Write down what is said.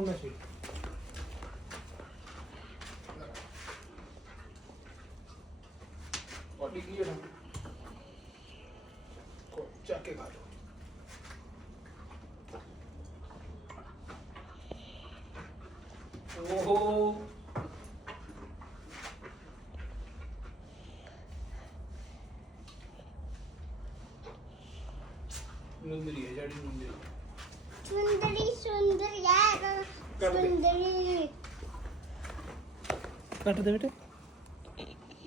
ਹੁਣ ਨਾ ਛੇੜ ਕੋਟੀ ਕੀ ਹੈ ਕੋ ਚੱਕ ਕੇ ਖਾ ਲਓ ਓਹੋ मुंदरी है जड़ी मुंदरी सुंदरी सुंदर यार सुंदरी कट दे बेटे